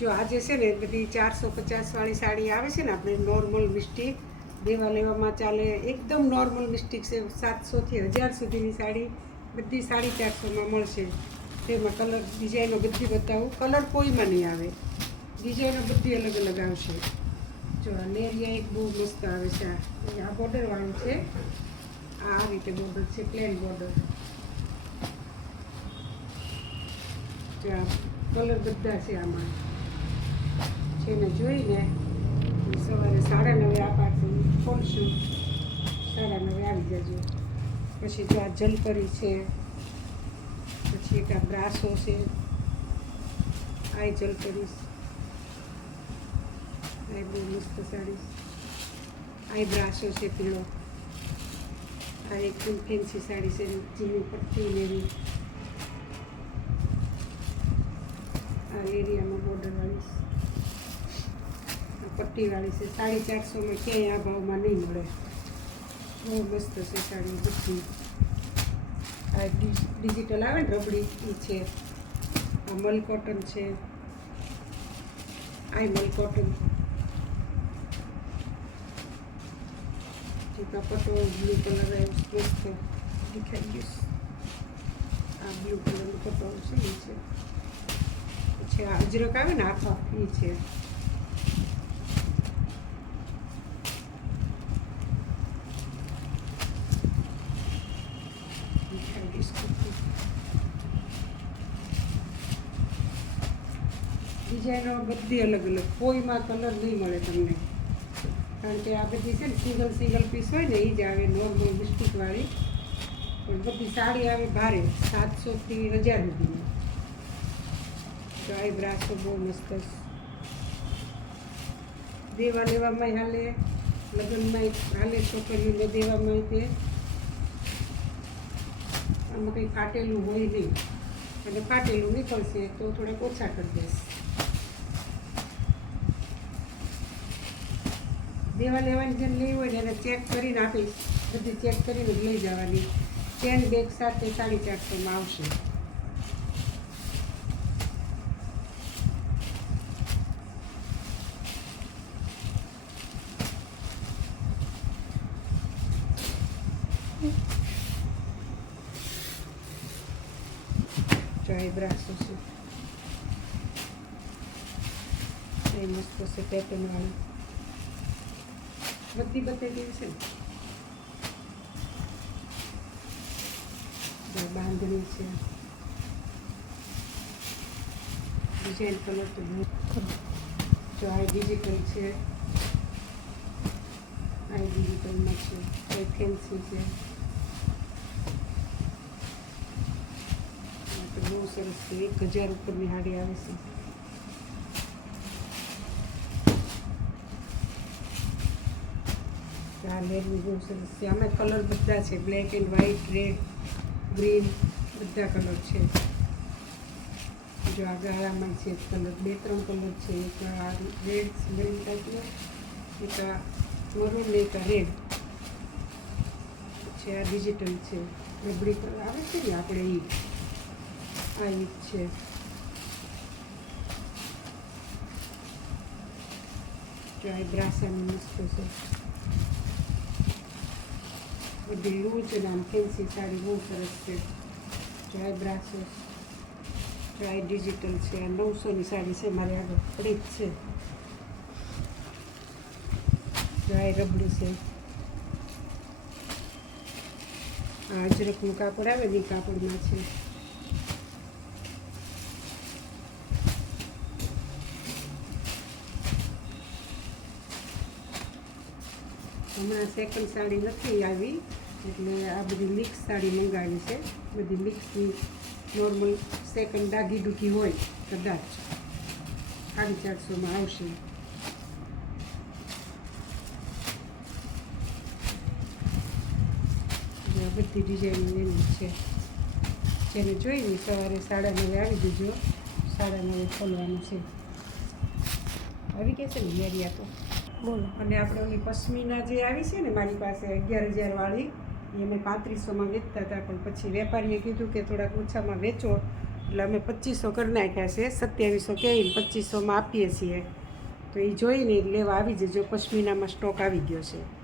જો આજે છે ને બધી 450 વાળી સાડી આવે છે ને, આપણે નોર્મલ મિસ્ટેક દેવા લેવામાં ચાલે, એકદમ નોર્મલ મિસ્ટેક છે. 700 થી 1000 સુધીની સાડી બધી 450માં મળશે. તેમાં કલર ડિઝાઇનો બધી બતાવું. કલર કોઈમાં નહીં આવે, ડિઝાઇનો બધી અલગ અલગ આવશે. જો આ લેરિયા એક બહુ મસ્ત આવે છે. આ બોર્ડરવાળું છે. આ રીતે બોર્ડર છે, પ્લેન બોર્ડર. જો આ કલર બધા છે આમાં છે ને. જોઈને સવારે 9:30 આપાથી ખોલશું, 9:30 આવી જજો. પછી જો આ જલપરી છે, પછી એક આ બ્રાસો છે, આ જલપરી, આ બહુ મસ્ત સાડી, આ બ્રાસો છે પીળો, આ એકદમ ફેન્સી સાડી છે, જીની પટ્ટી લેવી, આ એરિયામાં બોર્ડરવાળી પટ્ટીવાળી છે. 450માં ક્યાંય આ ભાવમાં નહીં મળે. બહુ મસ્ત છે સાડી બધી. આ ડિજિટલ આવે ને રબડી એ છે. આ મલ કોટન છે, આ મલ કોટન, પટો બ્લુ કલર મસ્ત દેખાઈ ગયું. આ બ્લુ કલરનું પટો છે એ છે. પછી આ અજરક આવે ને આખા એ છે. ડિઝાઇનો બધી અલગ અલગ, કોઈમાં કલર નહીં મળે તમને. કારણ કે આ બધી છે ને સિંગલ પીસ હોય ને એ જ આવે, નોર્મલ મિસ્ટેકવાળી. પણ બધી સાડી આવે ભારે, 700 થી 1000 સુધીની. તો આ બ્રાસો બહુ મસ્ત દેવા લેવામાં હાલે, લગ્નમાં હાલે, છોકરીઓને દેવામાં તે. આમાં કંઈ ફાટેલું હોય નહીં, અને ફાટેલું નીકળશે તો થોડાક ઓછા કરી દઈશ. દેવા લેવાની જેમ લેવી હોય ને એને ચેક કરીને આપીશ, બધી ચેક કરીને લઈ જવાની. ચેન બેગ સાથે 450માં આવશે. ચાય બ્રાસો છે, એ મસ્ત છે પેટર્નવાળી, બધી બતાવી છે. બાંધણી છે, ડિઝાઇન કલર તો બહુ. જો આ ડિજિટલ છે, આ ડિજિટલમાં છે, એ ફેન્સી છે. બહુ સરસ છે, 1000 ઉપરની સાડી આવે છે. આ લેરની બહુ સરસ છે. આમાં કલર બધા છે, black and white, red, green, બધા કલર છે. જો આ ગાળામાં છે કલર, 2-3 કલર છે. એક આ રેડ ગ્રીન ટાઈપનો, એક આ મરૂન ને એક આ રેડ છે. આ ડિજિટલ છે, રબડી કલર આવે છે ને આપણે એ, આ એક છે. જો આ બ્રાસાની મસ્ત છે, બધી રૂચ અને આમ ફેન્સી સાડી બહુ સરસ છે. જો આ બ્રાસો, જો આ ડિજિટલ છે. આ 900ની સાડી છે, મારે આગળ પડી જ છે. જો આ રબડી છે. આ અજરકનું કાપડ આવે ને એ કાપડમાં છે. હમણાં સેકન્ડ સાડી નથી આવી, એટલે આ બધી મિક્સ સાડી મંગાવી છે. બધી મિક્સની નોર્મલ સેકન્ડ દાગી દુખી હોય કદાચ 450માં આવશે. બધી ડિઝાઇન એની છે. જેને જોઈને સવારે 9:30 આવી જજો. 9:30 ખોલવાનું છે. આવી ગયા છે ને લેરિયા તો બોલો. અને આપણે ઓલી પશ્મિના જે આવી છે ને મારી પાસે 11,000 વાળી, એ મેં 3500માં વેચતા હતા. પણ પછી વેપારીએ કીધું કે થોડાક ઓછામાં વેચો એટલે અમે 2500 કરી નાખ્યા છે. 2700 કહીને 2500માં આપીએ છીએ. તો એ જોઈને લેવા આવી જજો. પશ્મિનામાં સ્ટોક આવી ગયો છે.